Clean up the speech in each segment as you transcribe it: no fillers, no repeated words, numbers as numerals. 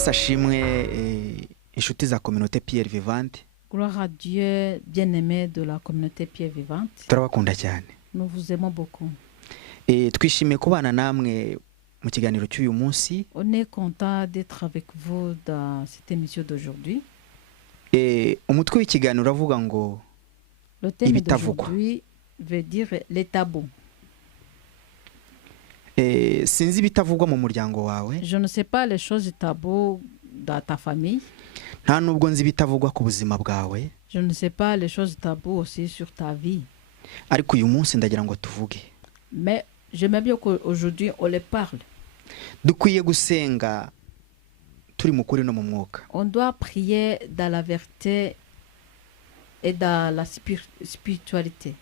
Yesu ashimwe inshuti za communauté Pierre Vivante. Gloire à Dieu, bien-aimé de la communauté Pierre Vivante. Turabakunda cyane. Nous vous aimons beaucoup. Twishimiye kubana namwe mu kiganiro cy'uyu munsi. On est content d'être avec vous dans cette émission d'aujourd'hui. Umutwe w'ikiganiro uravuga ngo le thème d'aujourd'hui veut dire les tabous. Sinzi ibitavugwa mu muryango wawe. Je ne sais pas les choses tabous dans ta famille. Nta nubwo nzi ibitavugwa ku buzima bwawe. Je ne sais pas les choses tabous aussi sur ta vie. Ariko uyu munsi ndagira ngo tuvuge. Mais j'aimerais bien qu'aujourd'hui on les parle. Dukwiye gusenga turi mu kuri no mu mwuka. On doit prier dans la vérité et dans la spiritualité.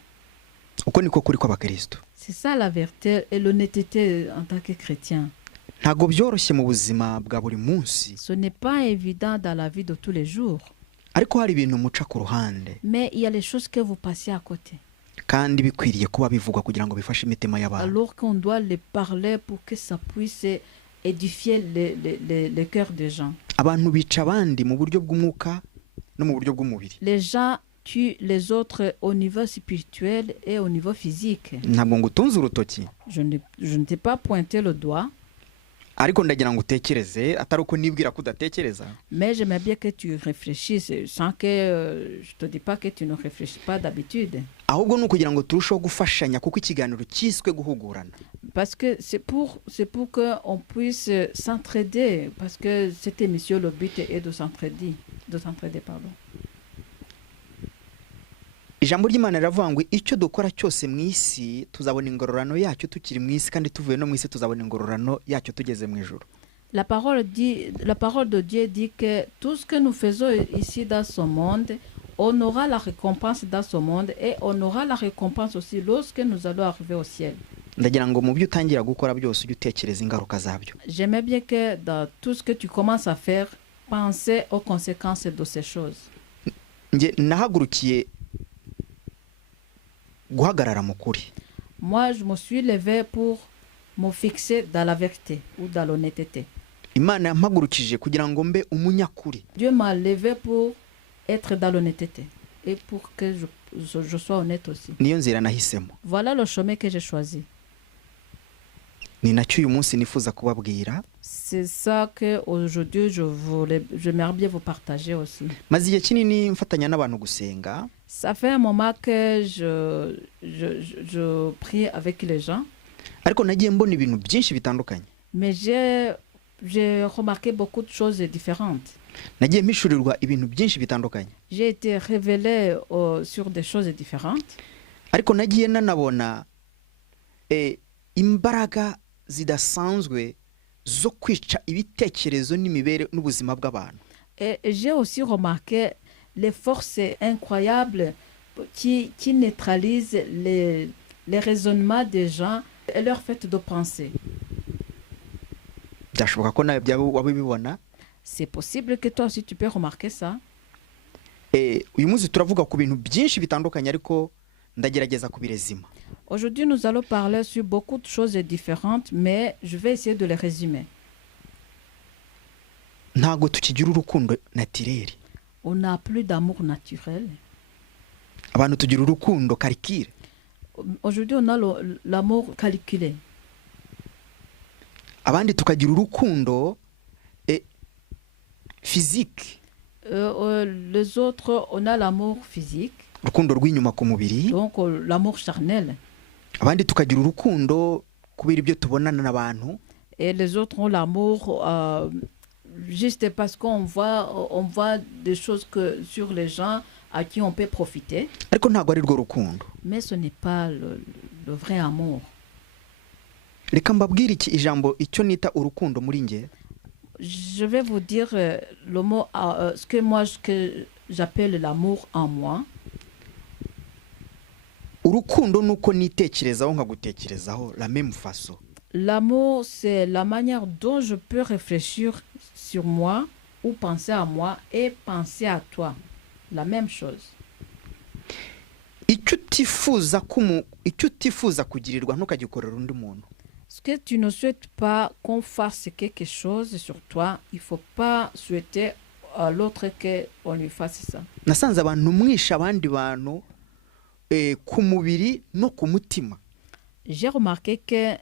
Uko niko kuri kw'abakristo. C'est ça la vérité et l'honnêteté en tant que chrétien. Ntago byoroshye mu buzima bwa buri munsi. Ce n'est pas évident dans la vie de tous les jours. Ariko hari ibintu muca ku ruhande. Mais il y a les choses que vous passez à côté. Kandi bikwiriye kuba bivugwa kugira ngo bifashe imitima y'abantu. Alors qu'on doit les parler pour que ça puisse édifier le cœur des gens. Abantu bica abandi mu buryo bw'umwuka no mu buryo bw'umubiri. Les gens tuent les autres au niveau spirituel et au niveau physique. Ntabwo ngutunze urutoki. Je ne t'ai pas pointé le doigt. Ariko ndagira ngo utekereze atari uko nibwira ko udatekereza. Mais j'aimerais bien que tu réfléchisses sans que je te dis pas que tu ne réfléchis pas d'habitude. Ahubwo no kugira ngo turusheho gufashanya kuko ikiganiro cyiswe guhugurana. Parce que c'est pour que on puisse s'entraider, parce que cette émission le but est de s'entraider pardon. Ijambo ry'Imana riravuga ngo icyo dukora cyose mu isi tuzabona ingororano yacyo tukiri mu isi kandi tuvuye no mu isi tuzabona ingororano yacyo tugeze mu ijuru. La parole de Dieu dit que tout ce que nous faisons ici dans ce monde, on aura la récompense dans ce monde et on aura la récompense aussi lorsque nous allons arriver au ciel. Ndagira ngo mu byo utangira gukora byose ujye utekereza ingaruka zabyo. J'aimerais bien que dans tout ce que tu commences à faire, penser aux conséquences de ces choses. Nge nahagurukiye guhagarara mu kuri. Moi, je me suis levé pour me fixer dans la vérité ou dans l'honnêteté. Imana yampagurukije kugira ngo mbe umunyakuri. Dieu m'a levé pour être dans l'honnêteté et pour que je sois honnête aussi. Niyo nzira nahisemo. Voilà le chemin que j'ai choisi. Ni nacyo uyu munsi nifuza kubabwira. C'est ça que aujourd'hui j'aimerais bien vous partager aussi. Maze igihe kinini mfatanya n'abantu gusenga. Ça fait un moment que je prie avec les gens. Ariko nagiye mbona ibintu byinshi bitandukanye. Mais j'ai remarqué beaucoup de choses différentes. Nagiye mishurirwa ibintu byinshi bitandukanye. J'ai été révélé sur des choses différentes. Ariko nagiye nanabona imbaraga zidasanzwe zo kwica ibitekerezo n'imibere n'ubuzima bw'abantu. Et j'ai aussi remarqué les forces incroyables qui neutralisent les raisonnements des gens et leur fait de penser. Byashoboka ko nawe wabibibona. C'est possible que toi aussi tu peux remarquer ça. Uyu munsi turavuga ku bintu byinshi bitandukanye ariko ndagerageza kubirezima. Aujourd'hui nous allons parler sur beaucoup de choses différentes, mais je vais essayer de les résumer. Ntago tukigira urukundo naturel. On n'a plus d'amour naturel. Abantu tugira urukundo calcul. Aujourd'hui on a l'amour calculé. Abandi tukagira urukundo physique. Les autres on a l'amour physique. Urukundo rw'inyuma ku mubiri. Donc l'amour charnel. Abandi tukagira urukundo kubera ibyo tubonana n'abantu. Et les autres ont l'amour juste parce qu'on voit des choses que sur les gens à qui on peut profiter. Ariko ntago ari rwo rukundo. Mais ce n'est pas le vrai amour. Reka mbabwire iki ijambo icyo nita urukundo muri nge. Je vais vous dire le mot ce que j'appelle l'amour en moi. Urukundo nuko nitekerezaho nkagutekerezaho la même façon. L'amour, c'est la manière dont je peux réfléchir sur moi ou penser à moi et penser à toi. La même chose. Icyo utifuza kugirirwa ntukagikorera undi muntu. Lorsque tu ne souhaites pas qu'on fasse quelque chose sur toi, il ne faut pas souhaiter à l'autre qu'on lui fasse ça. nasanze abantu mwisha abandi bantu ku mubiri no ku mutima. J'ai remarqué que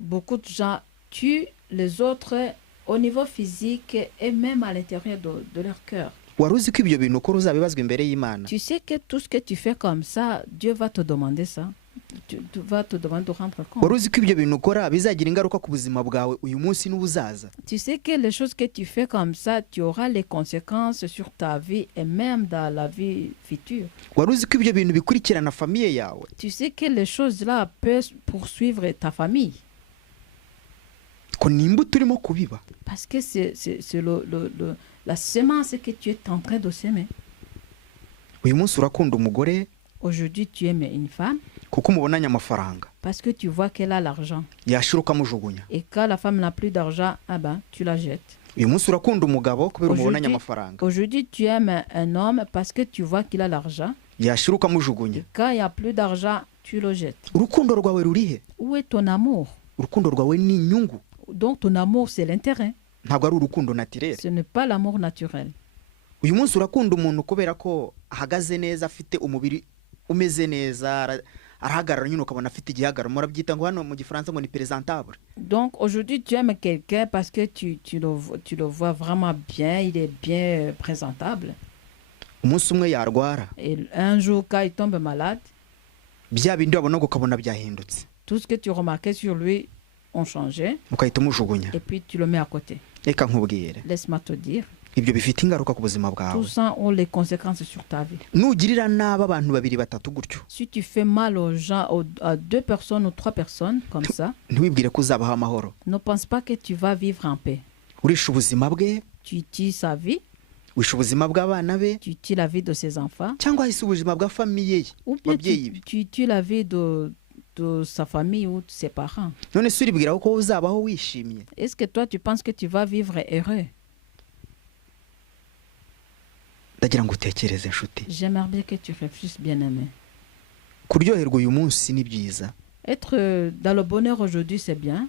beaucoup de gens tuent les autres au niveau physique et même à l'intérieur de leur cœur. Wari uzi ko ibyo bintu ukora uzabibazwa imbere y'Imana? Tu sais que tout ce que tu fais comme ça, Dieu va te demander ça. Tu vas te demander de rendre Wari compte. uzi ko ibyo bintu ukora bizagira ingaruka ku buzima bwawe uyu munsi n'ubuzaza? Tu sais que les choses que tu fais comme ça, tu auras les conséquences sur ta vie et même dans la vie future. Wari uzi ko ibyo bintu bikurikirana famiye yawe? Tu sais que les choses-là peuvent poursuivre ta famille. Ko nimba turimo kubiba. Parce que c'est la semence que tu es en train de s'aimer. Uyu munsi urakunda umugore Aujourd'hui, tu aimes une femme kuko umubonanye amafaranga, parce que tu vois qu'elle a l'argent. yashira ukamujugunya. Et quand la femme n'a plus d'argent, ah ben, tu la jettes. Uyu munsi urakunda umugabo kubera umubonanye Aujourd'hui- amafaranga, Aujourd'hui, tu aimes un homme parce que tu vois qu'il a l'argent. yashira ukamujugunya. Et quand il n'y a plus d'argent, tu le jettes. Urukundo rwawe rurihe? Où est ton amour? Urukundo rwawe ni inyungu, Donc, ton amour, c'est l'intérêt. ntabwo ari urukundo naturel. Ce n'est pas l'amour naturel. Uyu munsi urakunda umuntu kubera ko ahagaze neza, afite umubiri umeze neza, arahagarara nyine ukabona afite igihagararo. Murabyita ngo hano mu Gifaransa ngo ni présentable. Donc, aujourd'hui, tu aimes quelqu'un parce que tu le vois vraiment bien, il est bien présentable. Umunsi umwe yarwara, Et un jour, quand il tombe malade, bya bindi wabona ngo ukabona byahindutse, tout ce que tu remarquais sur lui ont changé ukahita umujugunya. et puis tu le mets à côté. Reka nkubwire, Laisse-moi te dire, ibyo bifite ingaruka ku buzima bwawe. tout ça ont les conséquences sur ta vie. Nugirira nabi abantu babiri batatu gutyo, Si tu fais mal aux gens, à 2 personnes ou 3 personnes comme ça, ntiwibwire ko uzabaho amahoro. ne pense pas que tu vas vivre en paix. Urisha ubuzima bwe, Tu tues sa vie, wisha ubuzima bw'abana be, tu tues la vie de ses enfants, cyangwa hise ubuzima bwa famiye ye, ou bien babyeyi be. tu tues la vie de sa famille ou de ses parents. None se uribwira ko uzabaho wishimye? Est-ce que toi, tu penses que tu vas vivre heureux? Ndagira ngo utekereze nshuti. J'aimerais bien que tu réfléchisses, bien-aimé. Kuryoherwa uyu munsi ni byiza, Être dans le bonheur aujourd'hui, c'est bien,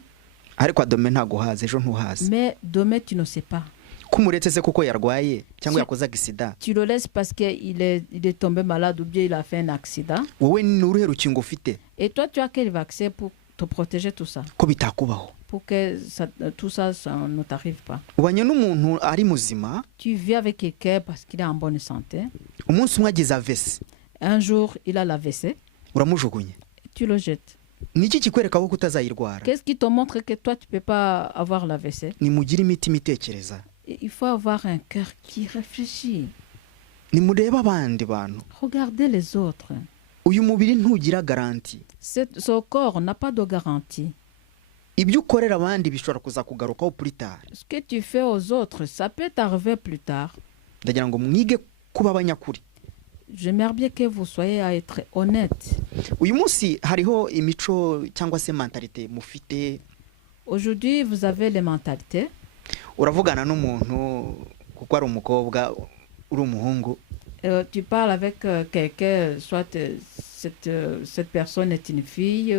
ariko adome ntago uhaze, ejo ntuhaze. mais demain, tu ne sais pas. Ko umuretse se kuko yarwaye cyangwa Si- yakoze agisida, Tu le laisses parce qu'il est tombé malade ou bien il a fait un accident. wowe ni uruhe rukingo ufite Et toi, tu as quel vaccin pour te protéger tout ça? ko bitakubaho? Pour que tout ça, ça ne t'arrive pas. Ubanye n'umuntu ari muzima, Tu vis avec quelqu'un parce qu'il est en bonne santé. umunsi umwe agize avese, Un jour, il a la WC. uramujugunye. Tu le jettes. Niki kikwereka ko utazayirwara? Qu'est-ce qui te montre que toi, tu ne peux pas avoir la WC? Nimugire imitima itekereza, Il faut avoir un cœur qui réfléchit. nimurebe abandi bantu. Regardez les autres. Uyu mubiri ntugira garanti, Ce corps n'a pas de garantie. ibyo ukorera abandi bishobora kuza kugarukaho plus tard. Ce que tu fais aux autres, ça peut t'arriver plus tard. Ndagira ngo mwige kuba abanyakuri. J'aimerais bien que vous soyez à être honnête. Uyu munsi hariho imico cyangwa se mentalite mufite. Aujourd'hui, vous avez les mentalités. Uravugana n'umuntu kuko ari umukobwa, uri umuhungu, Tu parles avec quelqu'un, soit cette personne est une fille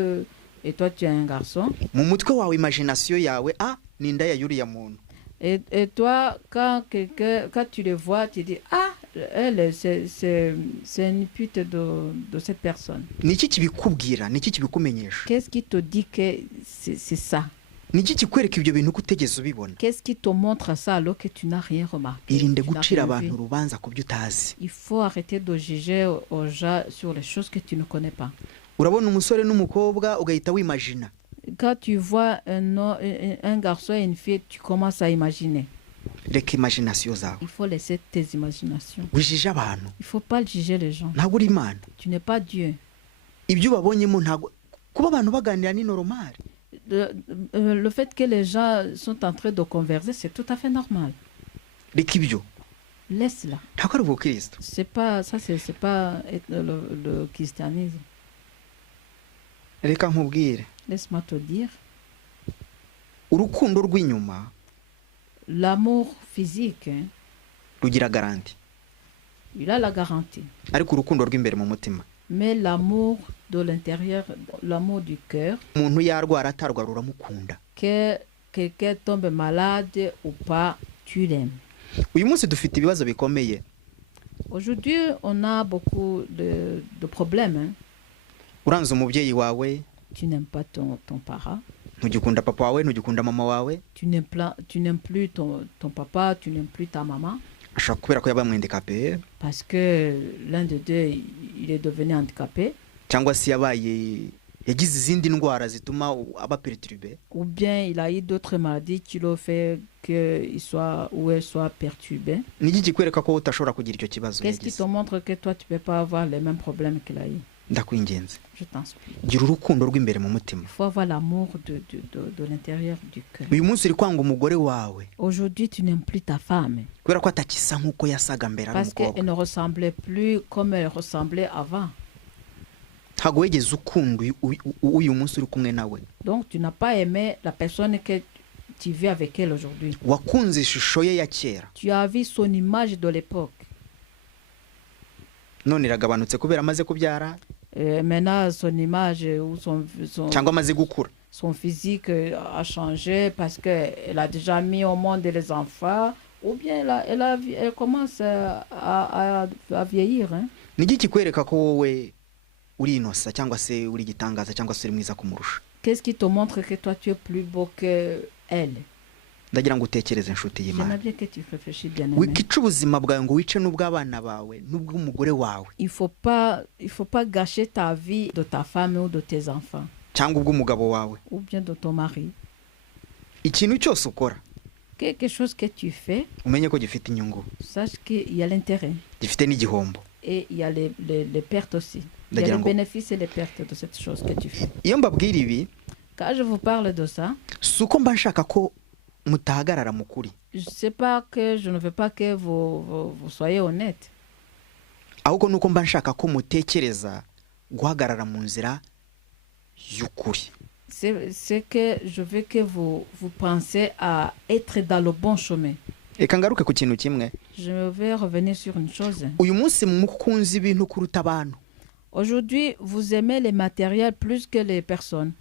et toi tu es un garçon. mu mutwe wawe imagination yawe, ni indaya yuriya muntu. Et toi, quand tu le vois, tu dis, ah, elle, c'est une pute de cette personne. Niki kibikubwira, niki kibikumenyesha? Qu'est-ce qui te dit que c'est ça? Niki kikwereka ibyo bintu kutegeza ubibona? Qu'est-ce qui te montre ça alors que tu n'as rien remarqué? Irinde tu n'as gucira rien vu? abantu urubanza ku byo utazi. Il faut arrêter de juger aux gens sur les choses que tu ne connais pas. Urabona umusore n'umukobwa ugahita wimagina. Quand tu vois un garçon et une fille, tu commences à imaginer. Reka imagination zawe, Il faut laisser tes imaginations. wijije abantu, Il ne faut pas juger les gens. ntabwo uri Imana. Tu n'es pas Dieu. Ibyo babonyemo ntabwo kuba abantu baganira ni normal. Le fait que les gens sont en train de converser, c'est tout à fait normal. Reka ibyo, Laisse-la. ntabwo ari ubukristo. C'est pas le christianisme. Reka nkubwire, Laisse-moi te dire, urukundo rw'inyuma l'amour physique, hein, rugira garanti, il a la garantie. ariko urukundo rw'imbere mu mutima Mais l'amour de l'intérieur, l'amour du cœur, umuntu yarwara atarwara uramukunda. que quelqu'un tombe malade ou pas, tu l'aimes. Uyu munsi dufite ibibazo bikomeye. Aujourd'hui, on a beaucoup de problèmes. Hein. Uranze umubyeyi wawe, Tu n'aimes pas ton parent. ntugikunda papa wawe, ntugikunda mama wawe. Tu n'aimes plus ton papa, tu n'aimes plus ta maman. Ashobora kubera ko yabaye handicapé, Parce que l'un de deux, il est devenu handicapé. cyangwa se yagize izindi ndwara zituma aba perturbé. Ou bien il a eu d'autres maladies qui l'ont fait qu'il soit ou elle soit perturbée. Ni iki kikwereka ko utashobora kugira icyo kibazo Qu'est-ce qui yagize? te montre que toi, tu ne peux pas avoir les mêmes problèmes qu'il a eu? Ndakwingenze, Je t'en supplie. gira urukundo rw'imbere mu mutima. Il faut avoir l'amour de l'intérieur du cœur. Uyu munsi uri kwanga umugore wawe Aujourd'hui, tu n'aimes plus ta femme kubera ko atakisa nk'uko yasaga mbere ari parce qu'elle umukobwa. ne ressemblait plus comme elle ressemblait avant. Ntabwo wigeze ukunda uyu munsi uri kumwe nawe. Donc, tu n'as pas aimé la personne que tu vis avec elle aujourd'hui. Wakunze ishusho ye ya kera, Tu as vu son image de l'époque. none iragabanutse kubera amaze kubyara Maintenant, son image ou cyangwa amaze gukura. son physique a changé parce qu'elle a déjà mis au monde les enfants ou bien elle commence à vieillir. Hein. Ni iki kikwereka ko wowe uri inosa cyangwa se uri igitangaza cyangwa se uri mwiza kumurusha? Qu'est-ce qui te montre que toi tu es plus beau qu'elle? Ndagira ngo utekereze inshuti y'Imana. J'aimerais bien que tu réfléchisses bien. Wikica ubuzima bwawe ngo wice n'ubw'abana bawe n'ubw'umugore wawe Il faut pas gâcher ta vie de ta femme ou de tes enfants cyangwa ubw'umugabo wawe. ou bien de ton mari. Ikintu cyose ukora Quelque chose que tu fais, umenye ko gifite inyungu, sache qu'il y a l'intérêt gifite n'igihombo. et il y a les pertes aussi. Il y a les bénéfices et les pertes de cette chose que tu fais. Iyo mbabwira ibi, Quand je vous parle de ça, si uko mba nshaka ko mutahagarara mu kuri, je ne veux pas que vous soyez honnête. ahubwo nuko mba nshaka ko mutekereza guhagarara mu nzira y'ukuri. C'est que je veux que vous pensez à être dans le bon chemin. Reka ngaruke ku kintu kimwe. Je vais revenir sur une chose. Uyu munsi mukunze ibintu kuruta abantu. Aujourd'hui, vous aimez les matériels plus que les personnes.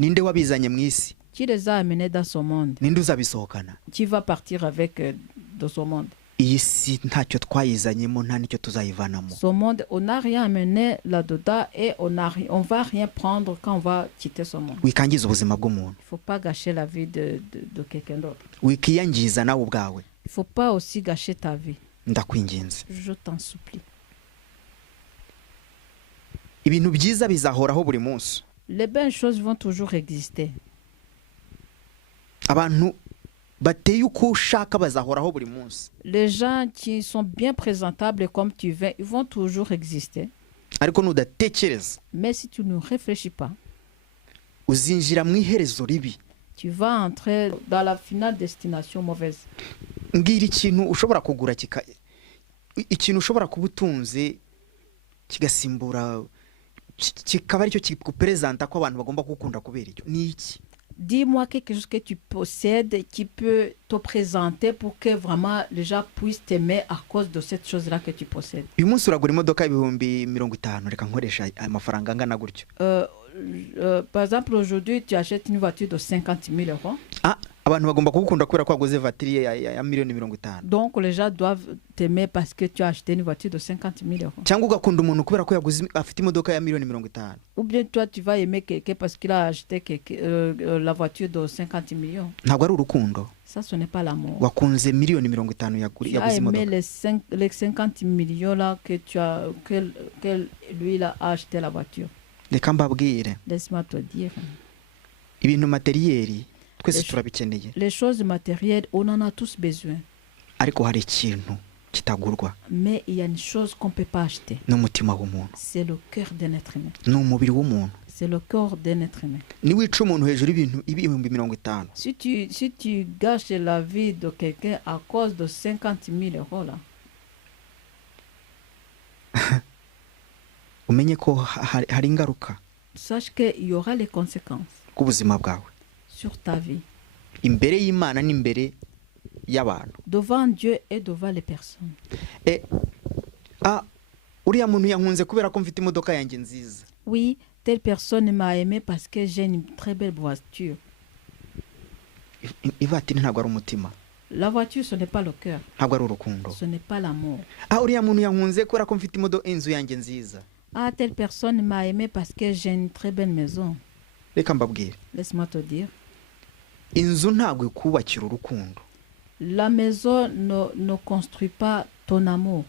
Ninde wabizanye mu isi? Qui les a amenés dans ce monde? Ninde uzabisohokana? Qui va partir avec de ce monde? Iyi si ntacyo twayizanyemo, nta nicyo tuzayivanamo. Ce monde, on n'a rien amené là-dedans et on va rien prendre quand on va quitter ce monde. Wikangiza ubuzima bw'umuntu. Il faut pas gâcher la vie de quelqu'un d'autre. Wikiyangiza nawe ubwawe. Il faut pas aussi gâcher ta vie. Ndakwinginze. Je t'en supplie. Ibintu byiza bizahoraho buri munsi. Les bonnes choses vont toujours exister. Abantu bateye uko ushaka bazahoraho buri munsi. Les gens qui sont bien présentables comme tu veux, ils vont toujours exister. Ariko nudatekereza, Mais si tu ne réfléchis pas, uzinjira mu iherezo ribi. tu vas entrer dans la finale destination mauvaise. Ngira ikintu ushobora kugura ikintu ushobora kubutunze kigasimbura kikaba aricyo kikupresenta ko abantu bagomba gukunda kubera icyo. Ni iki? Dis-moi quelque chose que tu possèdes qui peut te présenter pour que vraiment les gens puissent t'aimer à cause de cette chose-là que tu possèdes. Uyu munsi uragura imodoka y'ibihumbi 50, reka nkoresha amafaranga angana gutyo. Par exemple, aujourd'hui, tu achètes une voiture de 50 000 euros. Abantu bagomba kugukunda kubera ko waguze vatiri ya miliyoni 50. Donc, les gens doivent t'aimer parce que tu as acheté une voiture de 50 000 euros. Cyangwa ugakunda umuntu kubera ko yaguze afite imodoka ya miliyoni 50. Ou bien toi, tu vas aimer quelqu'un parce qu'il a acheté la voiture de 50 millions. Ntabwo ari urukundo. Ça, ce n'est pas l'amour. Wakunze miliyoni 50 Tu as aimé les 50 millions là que lui là, a acheté la voiture. Reka mbabwire. Laisse-moi te dire. Ibintu materiyeri twese turabikeneye. Les choses matérielles, on en a tous besoin. Ariko hari ikintu kitagurwa. Mais il y a une chose qu'on ne peut pas acheter. N'umutima w'umuntu. C'est le cœur d'un être humain. N'umubiri w'umuntu. C'est le corps d'un être humain. Ni wica umuntu hejuru ibihumbi 50. Si tu gâches la vie de quelqu'un à cause de 50 000 euros là, umenye ko hari ingaruka. Sache qu'il y aura les conséquences ku buzima bwawe. Sur ta vie. Imbere y'Imana n'imbere y'abantu. Devant Dieu et devant les personnes. Uriya muntu yankunze kubera ko mfite imodoka yanjye nziza. oui, telle personne m'a aimé parce que j'ai une très belle voiture. ivatiri ntabwo ari umutima, La voiture, ce n'est pas le cœur, ntabwo ari urukundo. ce n'est pas l'amour. Uriya muntu yankunze kubera ko mfite inzu yanjye nziza. Ah, telle personne m'a aimé parce que j'ai une très belle maison. Reka mbabwire, Laisse-moi te dire. inzu ntabwo ikubakira urukundo. La maison ne construit pas ton amour.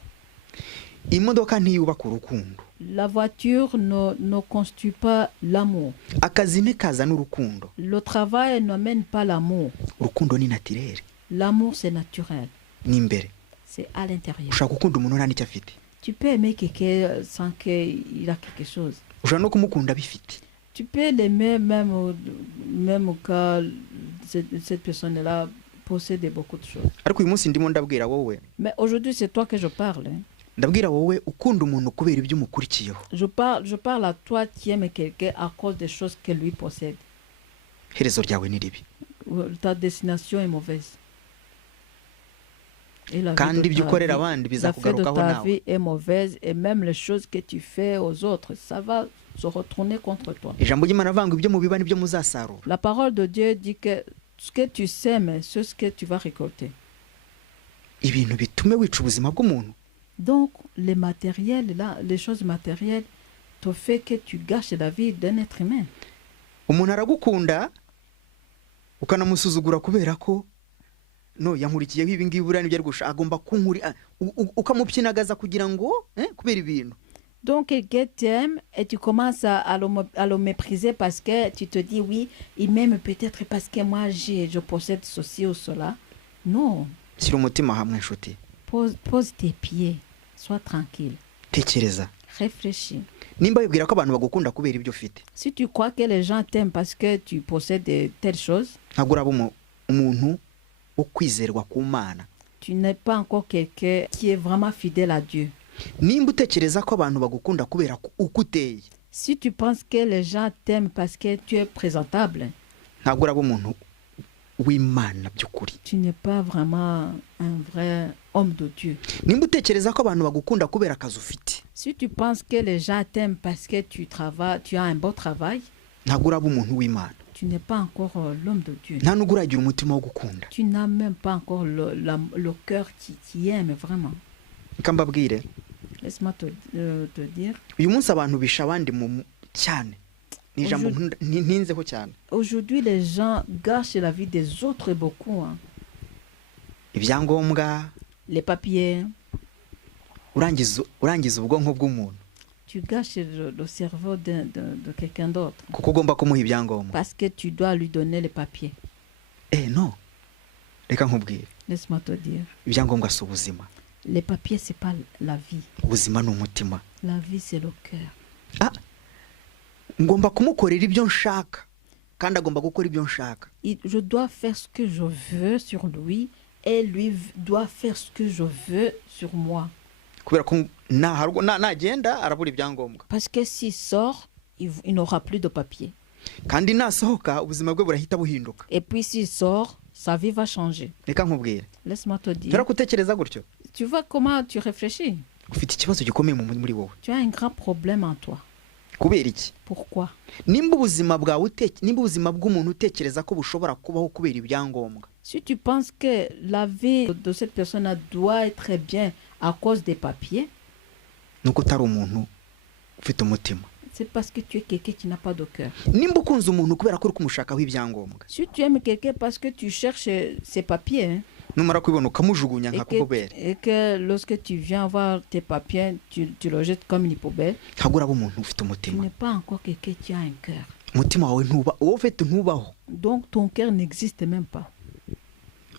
Imodoka ntiyubaka urukundo. La voiture ne construit pas l'amour. Akazi ntikaza n'urukundo. Le travail n'amène pas l'amour. Urukundo ni naturel, L'amour, c'est naturel. ni imbere. C'est à l'intérieur. Ushaka gukunda umuntu nta n'icyo afite, Tu peux aimer quelqu'un sans qu'il a quelque chose. ushobora no kumukunda abifite. Tu peux l'aimer même au cas cette personne-là possède beaucoup de choses. Ariko uyu munsi ndimo ndabwira wowe, Mais aujourd'hui, c'est toi que je parle. Hein. ndabwira wowe ukunda umuntu kubera ibyo umukurikiyeho. Je parle à toi qui aimes quelqu'un à cause des choses que lui possède. Iherezo ryawe ni ribi, Ta destination est mauvaise. Et la kandi vie ibyo de ukorera ta vie, abandi la fin de bizakugarukaho ta nawe. vie est mauvaise et même les choses que tu fais aux autres, ça va se retourner contre toi. Ijambo ry'Imana avuga ngo ibyo mubiba nibyo muzasarura. La parole de Dieu dit que ce que tu sèmes, c'est ce que tu vas récolter. Ibintu bitume wica ubuzima bw'umuntu. Donc, les matériels, là, les choses matérielles, te fait que tu gâches la vie d'un être humain. Umuntu aragukunda ukanamusuzugura kubera ko no yankurikiyeho ibi ngibi buriya nibyo ari gusha, agomba kunkuri ukamupyinagaza kugira ngo kubera ibintu. Donc, quelqu'un t'aime et tu commences à le mépriser parce que tu te dis, oui, il m'aime peut-être parce que moi, je possède ceci ou cela. Non. Shyira umutima hamwe nshuti, Pose tes pieds. Sois tranquille. tekereza. Réfléchis. Nimba wibwira ko abantu bagukunda kubera ibyo ufite, Si tu crois que les gens t'aiment parce que tu possèdes de telles choses, ntabwo uraba umuntu wo kwizerwa ku Mana. tu n'es pas encore quelqu'un qui est vraiment fidèle à Dieu. Nimba utekereza ko abantu bagukunda kubera uko uteye, Si tu penses que les gens t'aiment parce que tu es présentable, ntabwo uraba umuntu w'Imana by'ukuri. tu n'es pas vraiment un vrai homme de Dieu. Nimba utekereza ko abantu bagukunda kubera akazi ufite, Si tu penses que les gens t'aiment parce que tu travailles, tu as un bon travail, ntabwo uraba umuntu w'Imana. tu n'es pas encore l'homme de Dieu. Nta nubwo uragira umutima wo gukunda. Tu n'as même pas encore le cœur qui aime vraiment. Reka mbabwire, Laisse-moi te dire. uyu munsi abantu bisha abandi cyane. Ni ijambo ntinzeho cyane. Aujourd'hui, les gens gâchent la vie des autres beaucoup. Hein. Ibyangombwa, Les papiers, urangiza ubwonko bw'umuntu tu gâches le cerveau de quelqu'un d'autre. kuko ugomba kumuha ibyangombwa. Parce que tu dois lui donner les papiers. No, reka nkubwire, Laisse-moi te dire. ibyangombwa si ubuzima. Les papiers, c'est pas la vie. Ubuzima ni umutima. La vie, c'est le cœur. Ngomba kumukorera ibyo nshaka kandi agomba gukora ibyo nshaka. Je dois faire ce que je veux sur lui et lui doit faire ce que je veux sur moi. Kubera ko nagenda arabura ibyangombwa. Parce que s'il sort, il n'aura plus de papier. Kandi nasohoka ubuzima bwe burahita buhinduka. Et puis s'il sort, sa vie va changer. Reka nkubwire, Laisse-moi te dire. ntera kutekereza gutyo. Tu vois comment tu réfléchis? Ufite ikibazo gikomeye muri wowe. Tu as un grand problème en toi. Kubera iki? Pourquoi? Nimba ubuzima bw'umuntu utekereza ko bushobora kubaho kubera ibyangombwa, Si tu penses que la vie de cette personne doit être bien à cause des papiers, nuko utari umuntu ufite umutima. c'est parce que tu es quelqu'un qui n'a pas de cœur. Nimba ukunze umuntu kubera ko uri kumushakaho ibyangombwa, Si tu aimes quelqu'un parce que tu cherches ses papiers, hein, numara kubibona ukamujugunya nka pubere, et que lorsque tu viens voir tes papiers, tu le jettes comme une poubelle, ntabwo uraba umuntu ufite tu umutima. n'es pas encore quelqu'un qui a un cœur. Umutima wawe wowe ufite ntubaho. Donc ton cœur n'existe même pas.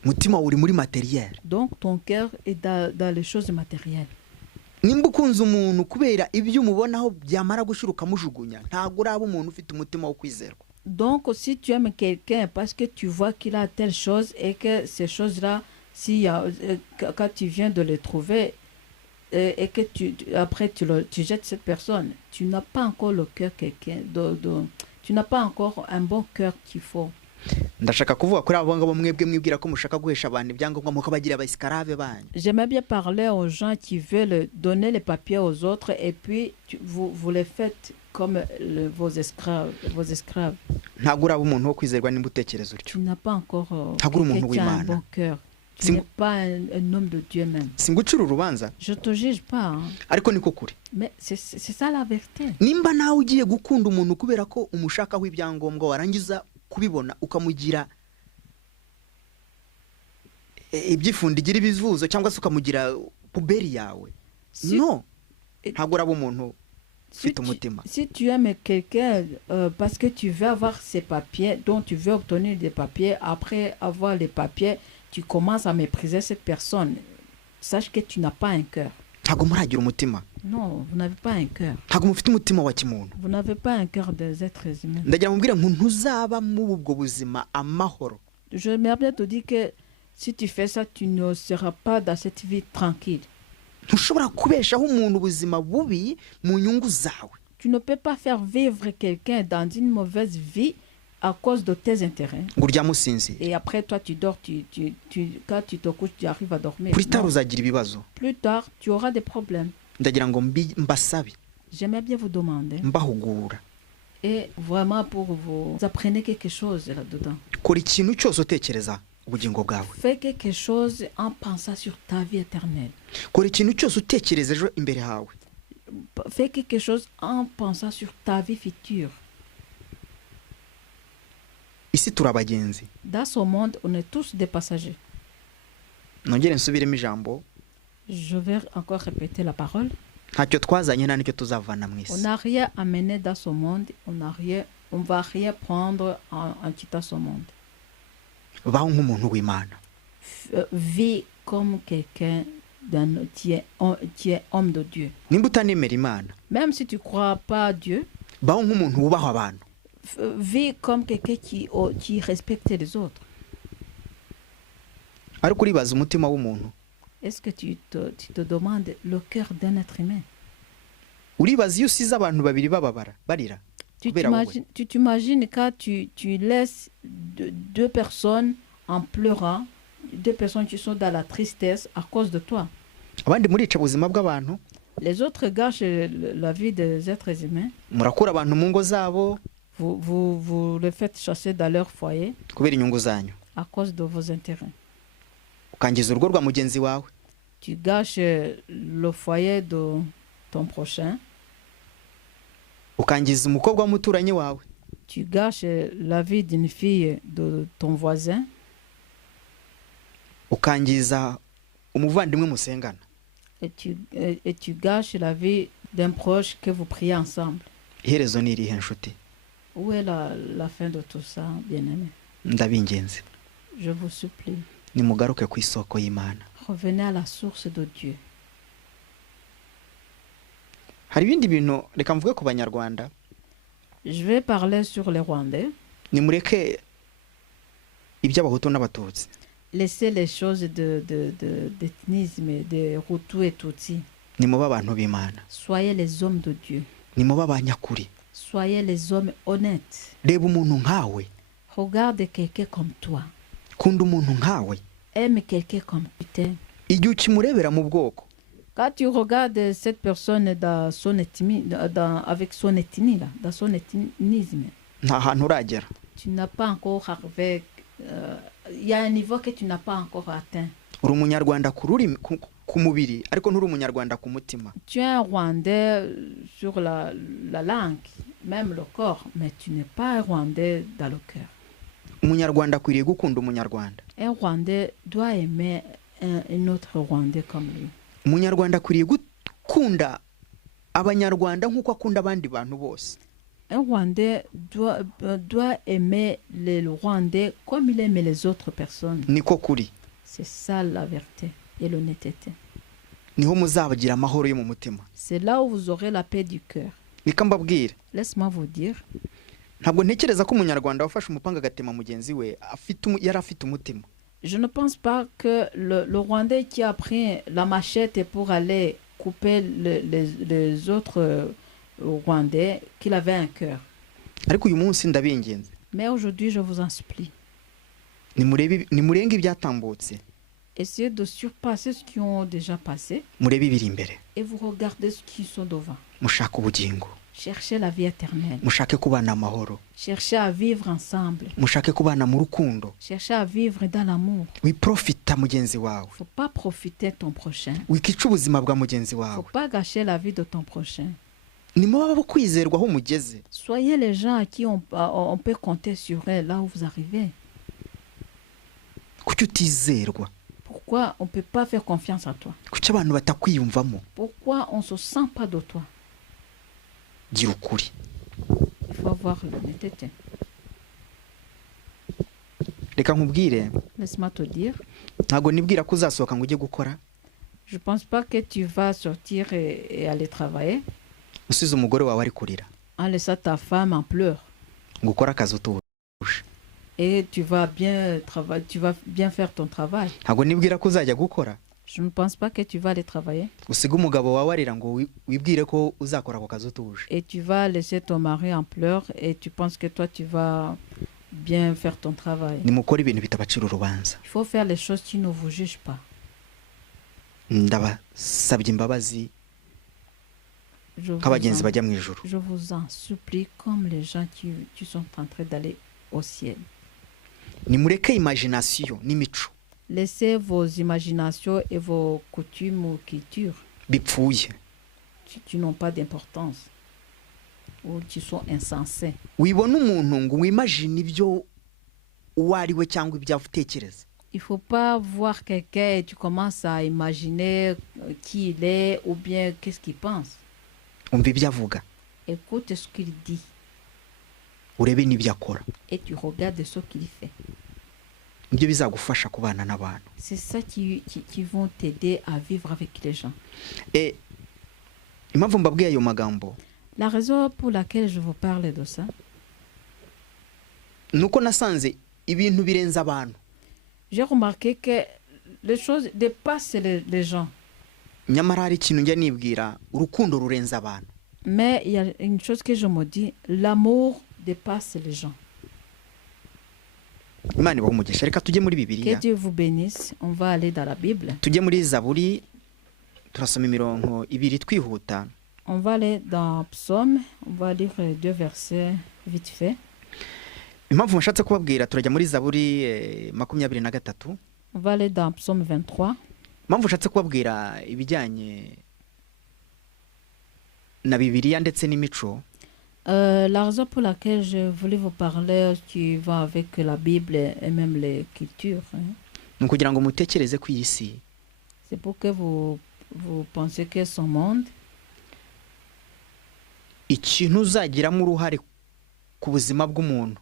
Umutima wawe uri muri materiel. Donc ton cœur est dans les choses matérielles. Nimba ukunze umuntu kubera ibyo umubonaho byamara gushira ukamujugunya, ntabwo uraba umuntu ufite umutima wo kwizerwa. Donc si tu aimes quelqu'un parce que tu vois qu'il a telle chose et que ces choses-là, quand tu viens de les trouver et que après tu jettes cette personne, tu n'as pas encore le cœur quelqu'un, tu n'as pas encore un bon cœur qu'il faut. ndashaka kuvuga kuri abo ngabo mwebwe mwibwira ko mushaka guhesha abantu ibyangombwa mukabagira abasikarabe banyu. J'aimerais bien parler aux gens qui veulent donner les papiers aux autres et puis vous les faites comme vos esclaves. ntabwo uraba umuntu wo kwizerwa nimba utekereza utyo. Tu n'as pas encore ntabwo uri umuntu quelqu'un un w'Imana. bon cœur. Tu n'es pas un homme de Dieu même. singucira urubanza Je te juge pas, hein. ariko niko kuri. Mais c'est ça la vérité. nimba nawe ugiye gukunda umuntu kubera ko umushakaho ibyangombwa warangiza kubibona ukamugira ibyifundo igira ibivuzo cyangwa se ukamugira puberi yawe, no, ntabwo uraba umuntu ufite umutima. Si tu aimes quelqu'un parce que tu veux avoir ses papiers, donc tu veux obtenir des papiers, après avoir les papiers, tu commences à mépriser cette personne. Sache que tu n'as pas un cœur. ntabwo muragira umutima. Non, vous n'avez pas un cœur. ntabwo mufite umutima wa kimuntu. Vous n'avez pas un cœur des êtres humains. ndagira ngo mbwire ngo ntuzaba muri ubwo buzima amahoro. Je m'aimerais bien te dire que si tu fais ça, tu ne seras pas dans cette vie tranquille. ntushobora kubeshaho umuntu ubuzima bubi mu nyungu zawe. Tu ne peux pas faire vivre quelqu'un dans une mauvaise vie à cause de tes intérêts. ngo uryame usinzire. Et après, toi, tu dors, quand tu te couches, tu arrives à dormir. plus tard Non. uzagira ibibazo. Plus tard, tu auras des problèmes. ndagira ngo mbasabe J'aimerais bien vous demander, mbahugura et vraiment pour vous apprenez quelque chose là-dedans. kora ikintu cyose utekereza ubugingo bwawe. Fais quelque chose en pensant sur ta vie éternelle. kora ikintu cyose utekereza ejo imbere hawe. Fais quelque chose en pensant sur ta vie future. isi turi abagenzi. Dans ce monde, on est tous des passagers. nongere nsubiremo ijambo. Je vais encore répéter la parole. ntacyo twazanye nta nicyo tuzavana mu On isi. n'a rien amené dans ce monde. On va rien prendre en quittant ce monde. baho nk'umuntu w'Imana. Vis comme quelqu'un qui est homme de Dieu. nimba utanemera Imana Même si tu ne crois pas à Dieu, baho nk'umuntu wubaha abantu. vis comme quelqu'un qui respecte les autres. ariko uribaza umutima w'umuntu. Est-ce que tu te demandes le cœur d'un être humain? uribaza iyo usize abantu babiri bababara barira. Tu t'imagines quand tu laisses deux personnes en pleurant, deux personnes qui sont dans la tristesse à cause de toi. abandi murica ubuzima bw'abantu. Les autres gâchent la vie des êtres humains. murakura abantu mu ngo zabo Vous les faites chasser dans leur foyer kubera inyungu zanyu. à cause de vos intérêts. ukangiza urugo rwa mugenzi wawe. Tu gâches le foyer de ton prochain. ukangiza umukobwa w'umuturanyi wawe. Tu gâches la vie d'une fille de ton voisin. ukangiza umuvandimwe musengana. Et tu gâches la vie d'un proche que vous priez ensemble. iherezo ni irihe nshuti? Où est la fin de tout ça, bien-aimé? ndabingenzi Je vous supplie, nimugaruke ku isoko y'Imana. revenez à la source de Dieu. hari ibindi bintu reka mvuge ku banyarwanda. Je vais parler sur les Rwandais. nimureke iby'abahutu n'abatutsi. Laissez les choses d'ethnisme, de Hutu et Tutsi. nimube abantu b'Imana. Soyez les hommes de Dieu. nimube abanyakuri. Soyez les hommes honnêtes. reba umuntu nkawe. Regarde quelqu'un comme toi. kunda umuntu nkawe. Aime quelqu'un comme tu t'aimes. igihe ukimurebera mu bwoko. Quand tu regardes cette personne dans son ethnie, avec son ethnie, là, dans son ethnisme, nta hantu uragera. tu n'as pas encore arrivé. Il y a un niveau que tu n'as pas encore atteint. uri umunyarwanda ku mubiri ariko nturi umunyarwanda ku mutima. Tu es un Rwandais sur la langue, même le corps, mais tu n'es pas un Rwandais dans le cœur. umunyarwanda akwiriye gukunda umunyarwanda. Un Rwandais doit aimer un autre Rwandais comme lui. umunyarwanda akwiriye gukunda abanyarwanda nk'uko akunda abandi bantu bose. Un Rwandais doit aimer les Rwandais comme il aime les autres personnes. niko kuri. C'est ça la vérité et l'honnêteté. niho muzabagira amahoro yo mu mutima. C'est là où vous aurez la paix du cœur. reka mbabwire. Laisse-moi vous dire, ntabwo ntekereza ko umunyarwanda wafashe umupanga agatema mugenzi we yari afite umutima. je ne pense pas que le Rwandais qui a pris la machette pour aller couper les autres Rwandais, qu'il avait un cœur. ariko uyu munsi ndabingenze. Mais aujourd'hui, je vous en supplie, nimurenge ibyatambutse Essayez de surpasser ce qui ont déjà passé murebe ibiri imbere, et vous regardez ce qui sont devant. mushaka ubugingo, Cherchez la vie éternelle. mushake kubana amahoro, Cherchez à vivre ensemble. mushake kubana mu rukundo, Cherchez à vivre dans l'amour. wiprofita mugenzi wawe, Il ne faut pas profiter de ton prochain. wikica ubuzima bwa mugenzi Il ne wawe. faut pas gâcher la vie de ton prochain. Nimube abo kwizerwa aho mugeze. Soyez les gens à qui on peut compter sur eux là où vous arrivez. Kuki utizerwa? Pourquoi on ne peut pas faire confiance à toi? Kuki abantu batakwiyumvamo? Pourquoi on ne se sent pas de toi? Gira ukuri. Il faut avoir l'honnêteté. Reka nkubwire, Laisse-moi te dire, ntabwo nibwira ko uzasohoka ngo ujye gukora je ne pense pas que tu vas sortir et aller travailler usize umugore wawe ari kurira en laissant ta femme en pleurs. ngo ukore akazi utuje. Et tu vas bien travailler, tu vas bien faire ton travail. Ntabwo nibwira ko uzajya gukora Je ne pense pas que tu vas aller travailler usiga umugabo wawe arira ngo wibwire ko uzakora ako kazi utuje. et tu vas laisser ton mari en pleurs et tu penses que toi tu vas bien faire ton travail. Nimukore ibintu bitabacira urubanza. Il faut faire les choses qui ne vous jugent pas. Ndabasabye imbabazi Je vous, nk'abagenzi en, bajya mu ijuru. je vous en supplie comme les gens qui sont en train d'aller au ciel. Nimureke imagination n'imico Laissez vos imaginations et vos coutumes ou cultures bipfuye. qui n'ont pas d'importance ou qui sont insensés. Wibona umuntu ngo wimagine ibyo uwo ari we cyangwa ibyo atekereza. Il ne faut pas voir quelqu'un et tu commences à imaginer qui il est ou bien qu'est-ce qu'il pense. Umva ibyo avuga, Écoute ce qu'il dit urebe n'ibyo akora. et tu regardes ce qu'il fait. Ibyo bizagufasha kubana n'abantu. C'est ça qui vont t'aider à vivre avec les gens. Impamvu mbabwiye ayo magambo La raison pour laquelle je vous parle de ça, nuko nasanze ibintu birenza abantu. j'ai remarqué que les choses dépassent les gens. Nyamara hari ikintu njya nibwira, urukundo rurenza abantu. Mais il y a une chose que je me dis, l'amour dépasse les gens. Imana ibahe umugisha. Reka tujye muri Que Bibiliya, Dieu vous bénisse. On va aller dans la Bible. tujye muri Zaburi, turasoma imirongo ibiri twihuta. On va aller dans Psaume. On va lire 2 versets vite fait. Impamvu nashatse kubabwira turajya muri Zaburi 23. On va aller dans Psaume 23. Impamvu nashatse kubabwira ibijyanye na Bibiliya ndetse n'imico, La raison pour laquelle je voulais vous parler qui va avec la Bible et même les cultures, hein, ni ukugira ngo mutekereze ku iyi si c'est pour que vous pensez que ce monde, ikintu uzagiramo uruhare ku buzima bw'umuntu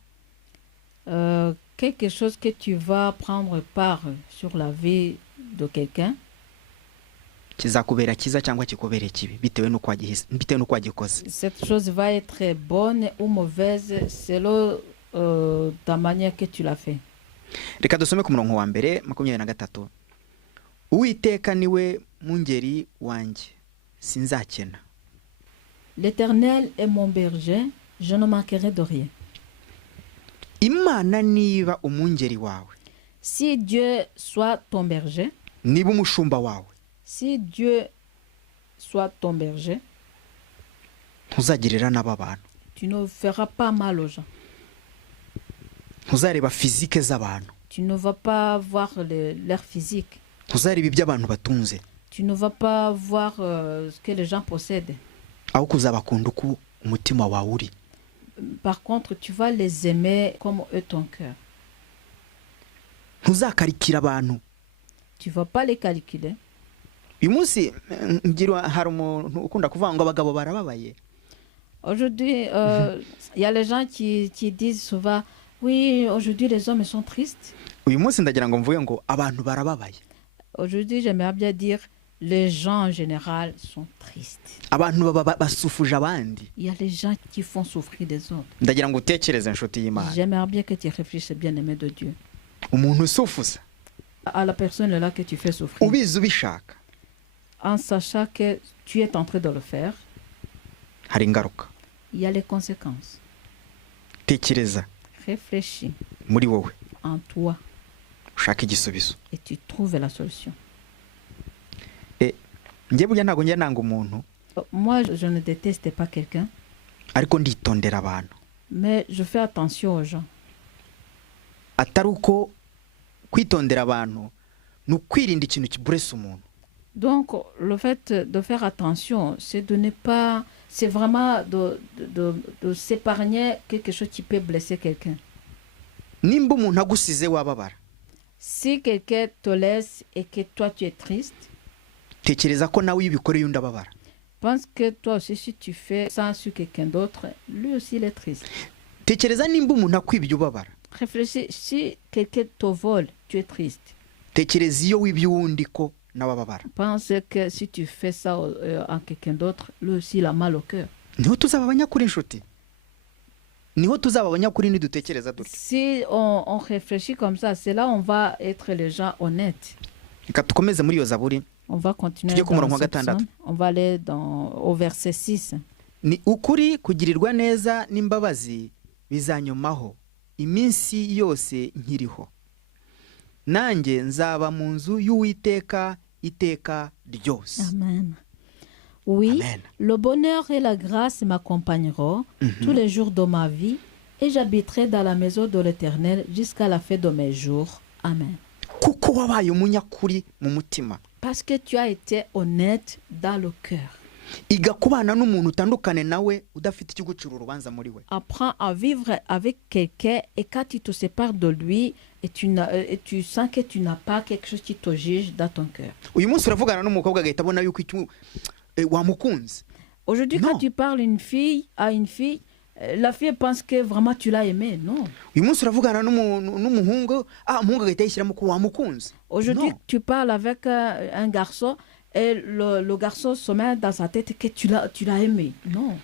quelque chose que tu vas prendre part sur la vie de quelqu'un, kizakubera cyiza cyangwa kikubere kibi bitewe n'uko wagikoze. cette chose va être bonne ou mauvaise selon ta manière que tu l'as fait. Reka dusome ku murongo wa mbere 23. Uwiteka niwe mungeri wanjye sinzakena. L'Éternel est mon berger, je ne manquerai de rien. Imana niba umungeri wawe, Si Dieu soit ton berger, niba umushumba wawe, si Dieu soit ton berger, ntuzagirira n'aba bantu, tu ne feras pas mal aux gens. ntuzareba fizike z'abantu, Tu ne vas pas voir leur physique. ntuzareba ibyo abantu batunze, Tu ne vas pas voir ce que les gens possèdent. aho kuzabakunda uko umutima wawe uri. Par contre, tu vas les aimer comme eux ton cœur. Ntuzakarikira abantu. Tu ne vas pas les calculer. Uyu munsi hari umuntu ukunda kuvuga ngo abagabo barababaye. Aujourd'hui, il y a les gens qui disent souvent, oui, aujourd'hui les hommes sont tristes. Uyu munsi ndagira ngo mvuge ngo abantu barababaye. Aujourd'hui, j'aimerais bien dire, les gens en général sont tristes. Abantu basufuje abandi. Il y a les gens qui font souffrir les autres. Ndagira ngo utekereze inshuti y'Imana. J'aimerais bien que tu réfléchisses, bien-aimé de Dieu. Umuntu usufuza À la personne là que tu fais souffrir, ubizi ubishaka en sachant que tu es en train de le faire, hari ingaruka. il y a les conséquences. Tekereza Réfléchis muri wowe, en toi. ushaka igisubizo. et tu trouves la solution. Njye burya ntabwo njya nanga umuntu, Moi, je ne déteste pas quelqu'un, ariko nditondera abantu. mais je fais attention aux gens. Atari uko kwitondera abantu ni ukwirinda ikintu kiburesa umuntu. Donc, le fait de faire attention, c'est de ne pas... C'est vraiment de s'épargner quelque chose qui peut blesser quelqu'un. Nimba umuntu agusize wababara, Si quelqu'un te laisse et que toi tu es triste, tekereza ko nawe iyo ubikoreye undi ababara. pense que toi aussi si tu fais ça sur quelqu'un d'autre, lui aussi il est triste. Tekereza nimba umuntu akwibye ubabara. Réfléchis, si quelqu'un te vole, tu es triste. Tekereza iyo wibye uwundi ko nawe ababara. Pense que si tu fais ça à quelqu'un d'autre, lui aussi il a mal au cœur. Niho tuzaba abanyakuri inshuti. Niho tuzaba abanyakuri nidutekereza dutya. Si on réfléchit comme ça, c'est là on va être les gens honnêtes. Reka dukomeze muri iyo Zaburi. On va continuer Tujye ku murongo dans wa ce gatandatu. psaume. On va aller au verset 6. Ni ukuri kugirirwa neza n'imbabazi bizanyomaho iminsi yose nkiriho. Nanjye nzaba mu nzu y'Uwiteka iteka ryose. Amen. Oui, Amen. le bonheur et la grâce m'accompagneront tous les jours de ma vie et j'habiterai dans la maison de l'Éternel jusqu'à la fin de mes jours. Amen. Kuko wabaye umunyakuri mu mutima. Parce que tu as été honnête dans le cœur. Iga kubana n'umuntu utandukane nawe udafite ikigucira urubanza muri we. Apprends à vivre avec quelqu'un et quand tu te sépares de lui et tu sens que tu n'as pas quelque chose qui te juge dans ton cœur. Uyu munsi uravugana n'umukobwa agahita abona yuko wamukunze. Aujourd'hui, Non. quand tu parles à une fille, la fille pense que vraiment tu l'as aimée. Non. Uyu munsi uravugana n'umuhungu, umuhungu agahita yishyiramo ko wamukunze. Aujourd'hui, Non. tu parles avec un garçon et le garçon se met dans sa tête que tu l'as aimé. Non.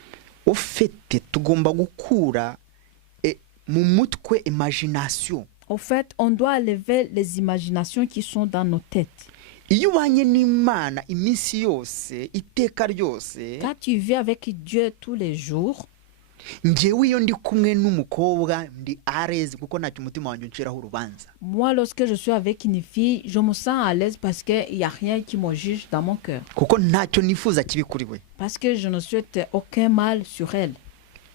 Ufite tugomba gukura mu mutwe imagination. En fait, on doit lever les imaginations qui sont dans nos têtes. Iyo ubanye n'Imana iminsi yose iteka ryose, Quand tu vis avec Dieu tous les jours, njyewe iyo ndi kumwe n'umukobwa ndi areze kuko ntacyo umutima wanjye unciraho urubanza. moi, lorsque je suis avec une fille, je me sens à l'aise parce qu'il n'y a rien qui me juge dans mon cœur. Kuko ntacyo nifuza kibi kuri we. Parce que je ne souhaite aucun mal sur elle.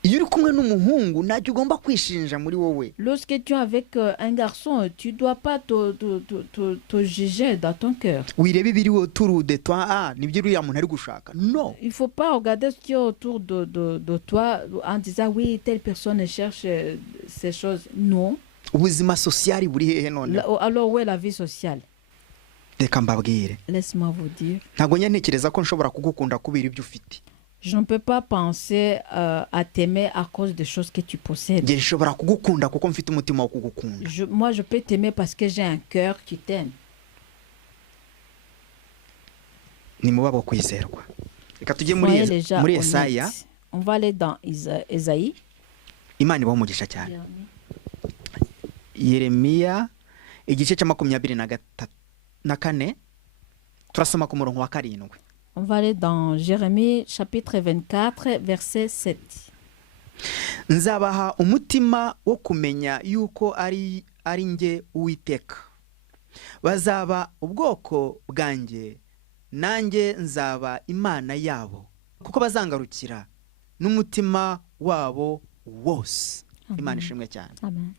Iyo uri kumwe n'umuhungu ntacyo ugomba kwishinja muri wowe. Lorsque tu es avec un garçon, tu ne dois pas te juger dans ton cœur. Wireba ibiri autour de toi, nibyo uriya muntu ari gushaka. Non. Il ne faut pas regarder ce qui est autour de toi en disant oui, telle personne cherche ces choses. Non. Ubuzima sociali buri hehe none? Alors où est la vie sociale? Reka mbabwire. Laisse-moi vous dire. Ntabwo ntekereza ko nshobora kugukunda kubera ibyo ufite. Je ne peux pas penser à t'aimer à cause des choses que tu possèdes. Njye nshobora kugukunda kuko mfite umutima wo kugukunda. Moi, je peux t'aimer parce que j'ai un cœur qui t'aime. Ni mubabo kwizerwa. Reka tujye Soyez les gens muri Yesaya. honnêtes. On va aller dans Isaïe. Imana ibaho umugisha cyane. Yeremiya igice cya 24 turasoma ku murongo wa 7. On va aller dans Jérémie chapitre 24 verset 7. Nzabaha umutima wo kumenya yuko ari nge Uwiteka. Bazaba ubwoko bwanjye nanjye nzaba Imana yabo. Kuko bazangarukira n'umutima wabo wose. Imana ishimwe cyane. Amen.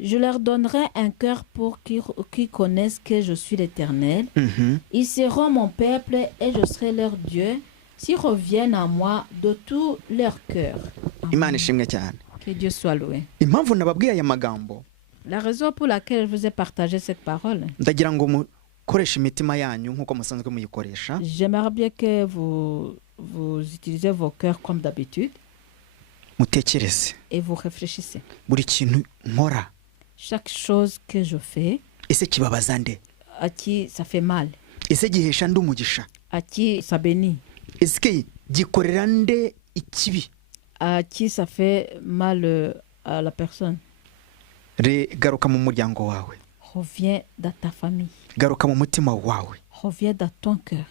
Je leur donnerai un cœur pour qu'ils connaissent que je suis l'Éternel. Ils seront mon peuple et je serai leur Dieu s'ils reviennent à moi de tout leur cœur. Imana ishimwe cyane. Que Dieu soit loué. Impamvu nababwiye aya magambo, La raison pour laquelle je vous ai partagé cette parole, ndagira ngo mukoreshe imitima yanyu nkuko musanzwe muyikoresha. j'aimerais bien que vous utilisez vos cœurs comme d'habitude Mutekereze et vous réfléchissez. buri kintu nkora Chaque chose que je fais, ese kibabaza nde? à qui ça fait mal, Ese gihesha ndi umugisha? à qui ça bénit, Ese gikorera nde ikibi? à qui ça fait mal à la personne. Garuka mu muryango wawe. Reviens dans ta famille. Garuka mu mutima wawe. Reviens dans ton cœur.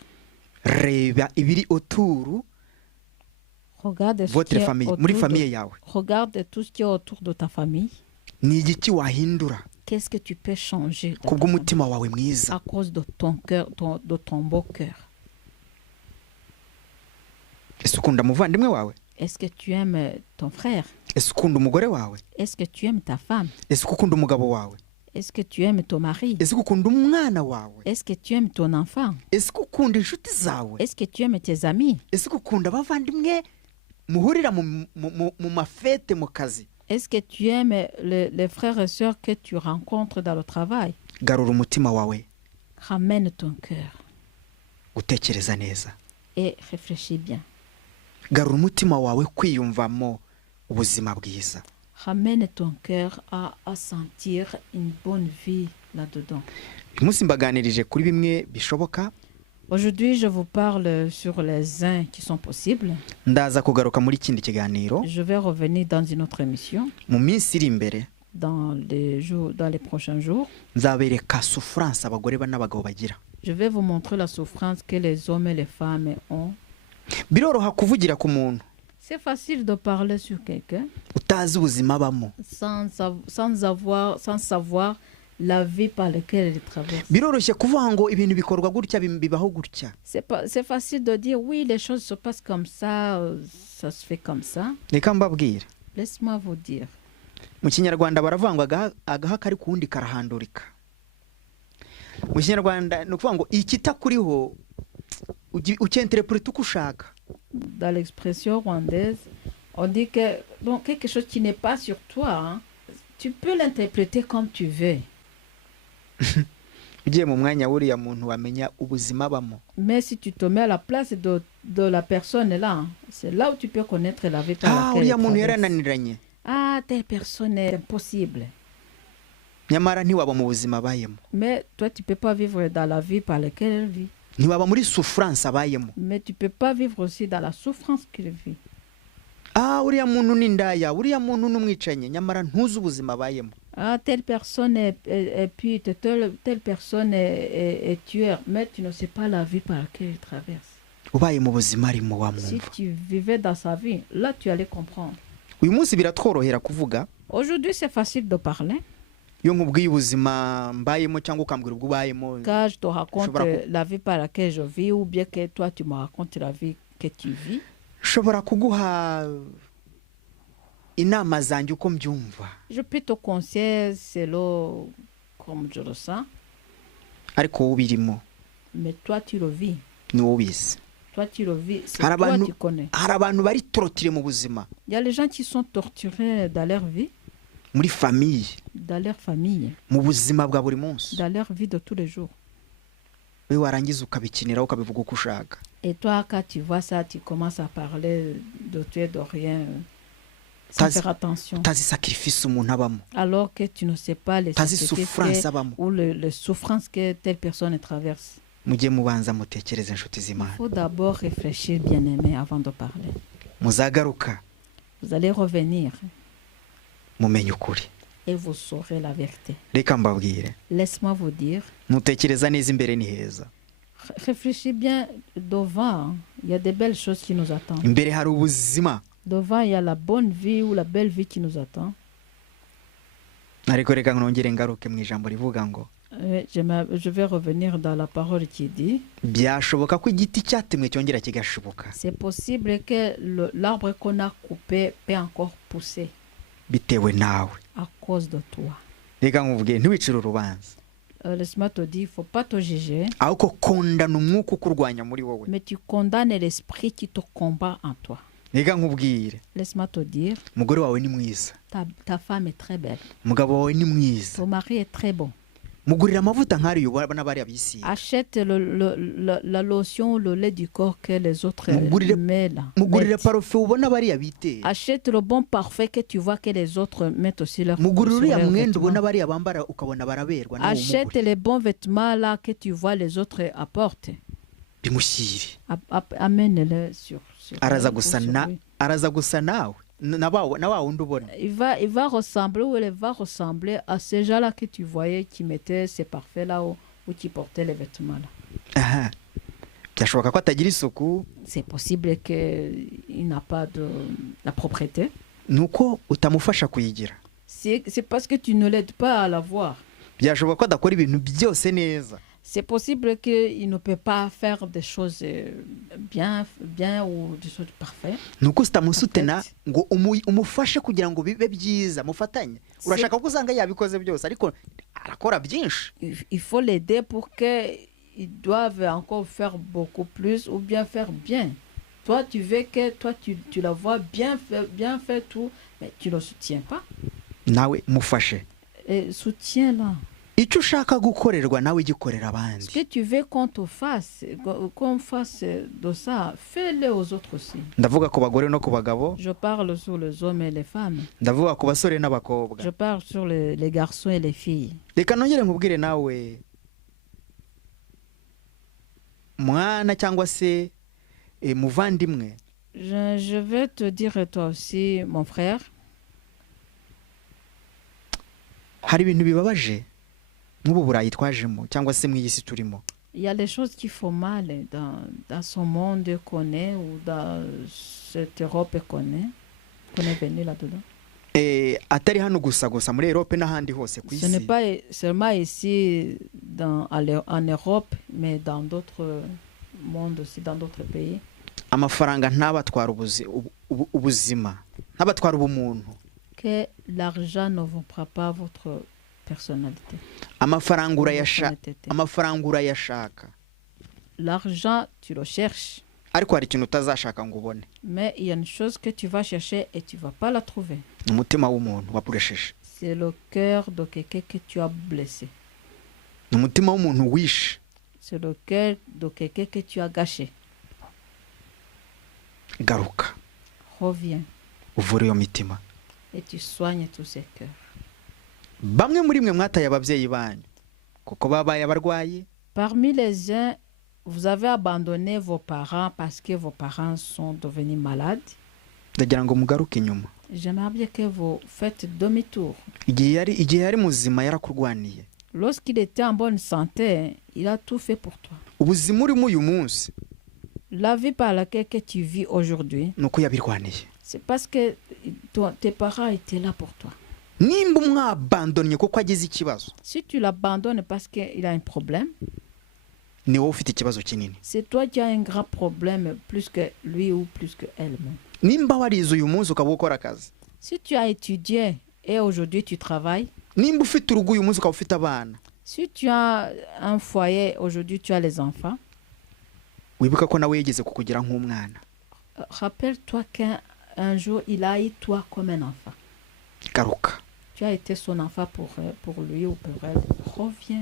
Reba ibiri autour Regarde ce votre qui est famille, autour muri famille yawe. Regarde tout ce qui est autour de ta famille. Ni igiki wahindura? Qu'est-ce que tu peux changer dans kubw'umutima wawe mwiza à cause de ton cœur, de ton beau cœur? ese ukunda umuvandimwe wawe Est-ce que tu aimes ton frère? ese ukunda umugore wawe Est-ce que tu aimes ta femme? ese ukunda umugabo wawe Est-ce que tu aimes ton mari? ese ukunda umwana wawe Est-ce que tu aimes ton enfant? ese ukunda inshuti zawe Est-ce que tu aimes tes amis? ese ukunda abavandimwe muhurira mu mafete mu kazi Est-ce que tu aimes les frères et sœurs que tu rencontres dans le travail? garura umutima wawe Ramène ton cœur gutekereza neza et réfléchis bien. garura umutima wawe kwiyumvamo ubuzima bwiza. Ramène ton cœur à sentir une bonne vie là-dedans. uyu munsi mbaganirije kuri bimwe bishoboka. Aujourd'hui, je vous parle sur les uns qui sont possibles. ndaza kugaruka muri kindi kiganiro Je vais revenir dans une autre émission mu minsi iri imbere. dans les prochains jours. nzabereka souffrance abagore n'abagabo bagira. Je vais vous montrer la souffrance que les hommes et les femmes ont. biroroha kuvugira ku muntu C'est facile de parler sur quelqu'un utazi ubuzima abamo. sans savoir la vie par laquelle il traverse. biroroshye kuvuga ngo ibintu bikorwa gutya bibaho gutya. C'est facile de dire oui, les choses se passent comme ça, ça se fait comme ça. reka mbabwire Laisse-moi vous dire. mu kinyarwanda baravuga ngo agaha kari kuwundi karahandurika. mu kinyarwanda ni ukuvuga ngo ikitakuriho ucyenterepurete uko ushaka. Dans l'expression rwandaise, on dit que bon, quelque chose qui n'est pas sur toi, hein, tu peux l'interpréter comme tu veux. ugiye mu mwanya w'uriya muntu wamenya ubuzima abamo. Mais si tu te mets à la place de la personne là, hein, c'est là où tu peux connaître la vie par laquelle uriya elle muntu traverse. yarananiranye Ah, telle personne est impossible. nyamara ntiwaba mu buzima abayemo. Mais toi, tu peux pas vivre dans la vie par laquelle elle vit. ntiwaba muri souffrance abayemo. Mais tu peux pas vivre aussi dans la souffrance qu'il vit. uriya muntu ni indaya, uriya muntu ni umwicanyi, nyamara ntuzi ubuzima abayemo. Ah, telle personne est pute, telle personne est tueur, mais tu ne sais pas la vie par laquelle il traverse. ubaye mu buzima arimo Si wamwumva. tu vivais dans sa vie, là tu allais comprendre. uyu munsi biratworohera kuvuga Aujourd'hui, c'est facile de parler. iyo nkubwiye ubuzima mbayemo cyangwa ukambwira ubwo ubayemo. Quand je te raconte Shobora la vie par laquelle je vis, ou bien que toi tu me racontes la vie que tu vis, nshobora kuguha inama zanjye uko mbyumva, je peux te conseiller selon comme je le sens, ariko wowe ubirimo mais toi tu le vis. ni wowe ubizi. Toi tu le vis, c'est Hari toi abantu- tu connais. hari abantu bari torotire mu buzima, Il y a les gens qui sont torturés dans leur vie, muri famiye, dans leur famille, mu buzima bwa buri munsi. dans leur vie de tous les jours. we warangiza ukabikiniraho ukabivuga uko ushaka. Et toi, quand tu vois ça, tu commences à parler de tout et de rien, sans Utazi- faire attention. utazi sacrifice umuntu abamo, Alors que tu ne sais pas les utazi sacrifices souffrance abamo. ou les souffrances que telle personne traverse. mujye mubanza mutekereze inshuti Il z'Imana. faut d'abord réfléchir, bien-aimé, avant de parler. muzagaruka Vous allez revenir mumenye ukuri. et vous saurez la vérité. reka mbabwire, Laisse-moi vous dire, mutekereza neza imbere ni heza. réfléchis bien devant. Hein. Il y a des belles choses qui nous attendent. imbere hari ubuzima. Devant, il y a la bonne vie ou la belle vie qui nous attend. ariko reka nongere ngaruke mu ijambo rivuga ngo Je vais revenir dans la parole qui dit, byashoboka ko igiti cyatemwe cyongera kigashibuka c'est possible que l'arbre qu'on a coupé peut encore pousser bitewe nawe. à cause de toi. reka nkubwire ntiwicire urubanza, Laisse-moi te dire, il ne faut pas te juger, ahubwo kondana umwuka ukurwanya muri wowe. mais tu condamnes l'esprit qui te combat en toi. reka nkubwire, Laisse-moi te dire, umugore wawe ni mwiza, ta femme est très belle, umugabo wawe ni mwiza, ton mari est très bon. mugurira amavuta nk'ariyo ubona bariya bisiga. Achète la lotion, le lait du corps que les autres Mugurire- mettent là. mugurira Mettent. parufe ubona bariya biteye. Achète le bon parfait que tu vois que les autres mettent aussi leur mugurira sur uriya leurs mwenda vêtements. ubona bariya bambara ukabona baraberwa nawe Achète umugure. les bons vêtements là que tu vois les autres apportent. bimushyire. Amène-le sur araza ou gusa sur na lui. araza gusa nawe na wa wundi ubona. Il va ressembler ou elle va ressembler à ces gens-là que tu voyais qui mettaient ces parfaits là ou qui portaient les vêtements là. aha byashoboka ko atagira isuku, C'est possible qu'il n'a pas de la propreté. nuko utamufasha kuyigira. c'est parce que tu ne l'aides pas à l'avoir. byashoboka ko adakora ibintu byose neza, C'est possible qu'il ne peut pas faire des choses bien ou des choses parfaites. ni uko utamusutena ngo umufashe kugira ngo bibe byiza, mufatanye. Urashaka ko usanga yabikoze byose ariko arakora byinshi. Il faut l'aider pour qu'ils doivent encore faire beaucoup plus ou bien faire bien. Toi, tu veux que tu la vois bien faire tout, mais tu ne le soutiens pas. Nawe mufashe. Et soutiens-la. Icyo ushaka gukorerwa nawe gikorera Ce abandi. que tu veux qu'on te fasse, qu'on fasse de ça, fais-le aux autres aussi. Ndavuga ku bagore no ku bagabo, Je parle sur les hommes et les femmes. ndavuga ku basore n'abakobwa. Je parle sur les garçons et les filles. Reka nongere nkubwire nawe mwana cyangwa se muvandimwe, Je vais te dire toi aussi, mon frère, hari ibintu bibabaje nk'ubu Burayi twajemo cyangwa se mu iyi si turimo. il y a des choses qui font mal dans ce monde qu'on est ou dans cette Europe qu'on est venu là-dedans. Atari hano gusa muri Europe n'ahandi hose ku Ce n'est isi. pas seulement ici en Europe, mais dans d'autres mondes aussi, dans d'autres pays. Amafaranga ntabatwara ubuzima, ntabatwara ubumuntu. Que l'argent ne vous prend pas votre personnalité. Amafaranga votre honnêteté. urayashaka, L'argent, tu le cherches. ariko hari ikintu utazashaka ngo ubone. Mais il y a une chose que tu vas chercher et tu ne vas pas la trouver. Ni umutima w'umuntu wapuresheje, C'est le cœur de quelqu'un que tu as blessé. ni umutima w'umuntu wishe. C'est le cœur de quelqu'un que tu as gâché. Garuka Reviens uvure iyo mitima. et tu soignes tous ces cœurs. Bamwe muri mwe mwataye ababyeyi banyu kuko babaye abarwayi. Parmi les uns, vous avez abandonné vos parents parce que vos parents sont devenus malades. Ndagira ngo mugaruke inyuma. J'aimerais bien que vous faites demi-tour. Igihe yari muzima yarakurwaniye. Lorsqu'il était en bonne santé, il a tout fait pour toi. Ubuzima urimo uyu munsi La vie par laquelle que tu vis aujourd'hui, nuko yabirwaniye. c'est parce que tes parents étaient là pour toi. Nimba umwabandonye kuko agize ikibazo, Si tu l'abandonnes parce qu'il a un problème, ni wowe ufite ikibazo kinini. c'est toi qui as un grand problème plus que lui ou plus que elle-même. Nimba warize uyu munsi ukaba ukora akazi, Si tu as étudié et aujourd'hui tu travailles, nimba ufite urugo uyu munsi ukaba ufite abana, si tu as un foyer, aujourd'hui tu as les enfants, wibuka ko nawe yigeze kukugira nk'umwana. rappelle-toi qu'un jour il a eu toi comme un enfant. Garuka Tu as été son enfant pour lui ou pour elle. Reviens.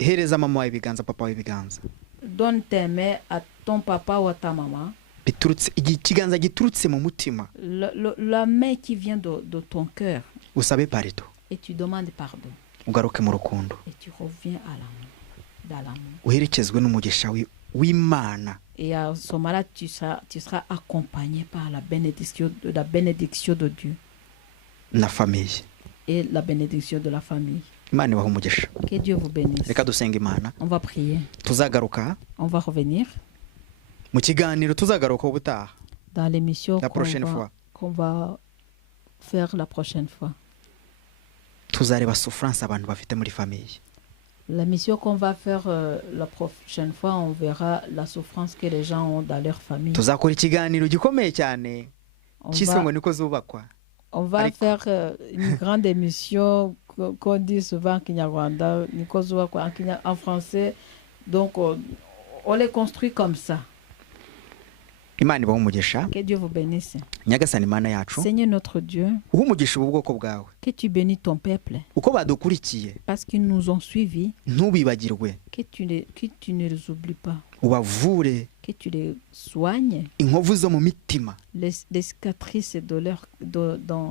hereza mama wawe ibiganza, papa wawe ibiganza. Donne tes mains à ton papa ou à ta maman. Biturutse ikiganza giturutse mu mutima, La main qui vient de ton cœur. usabe pardon, Et tu demandes pardon. ugaruke mu rukundo, Et tu reviens à l'amour. Dans l'amour. uherekezwe n'umugisha w'Imana. Et à ce moment-là, tu seras accompagné par la bénédiction de Dieu na famille. et la bénédiction de la famille. Imana ibahe umugisha. Que Dieu vous bénisse. Reka dusenga Imana. On va prier. Tuzagaruka On va revenir mu kiganiro, tuzagaruka ubutaha dans l'émission la prochaine fois. qu'on va faire la prochaine fois. Tuzareba souffrance abantu bafite muri famille. La mission qu'on va faire la prochaine fois, on verra la souffrance que les gens ont dans leur famille. Tuzakora ikiganiro gikomeye cyane cyiswe ngo niko zubakwa. On va faire une grande émission qu'on dit souvent en Kinyarwanda, niko zubakwa en français. Donc on les construit comme ça. Imana ibahe umugisha. Que Dieu vous bénisse. Nyagasani Imana yacu, Seigneur notre Dieu, uha umugisha ubu bwoko bwawe. que tu bénis ton peuple Uko badukurikiye parce qu'ils nous ont suivis, ntubibagirwe, que tu ne les oublies pas, ubavure que tu les soignes, inkovu zo mu mitima, les cicatrices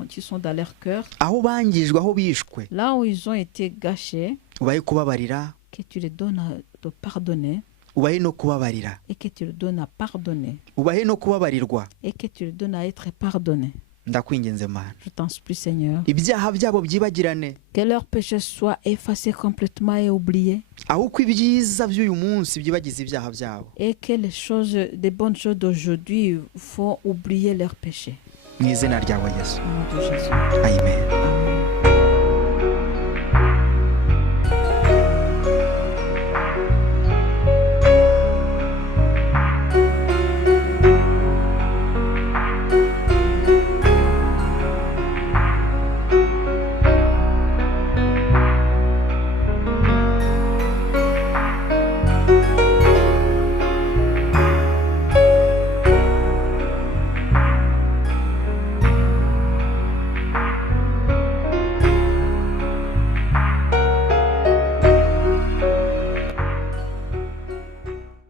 qui sont dans leur cœur, aho bangijwe, aho bishwe, là où ils ont été gâchés, ubahe kubabarira, que tu les donnes à te pardonner ubahe no kubabarira, et que tu les donnes à pardonner ubahe no kubabarirwa. et que tu les donnes à être pardonné. Ndakwinginze Mana, Je t'en supplie, Seigneur, ibyaha byabo byibagirane, que leurs péchés soient effacés complètement et oubliés ahubwo ibyiza by'uyu munsi byibagize ibyaha byabo. et que les bonnes choses d'aujourd'hui font oublier leurs péchés. Mu izina ryawe Yesu, Au nom de Jésus. amen. Amen.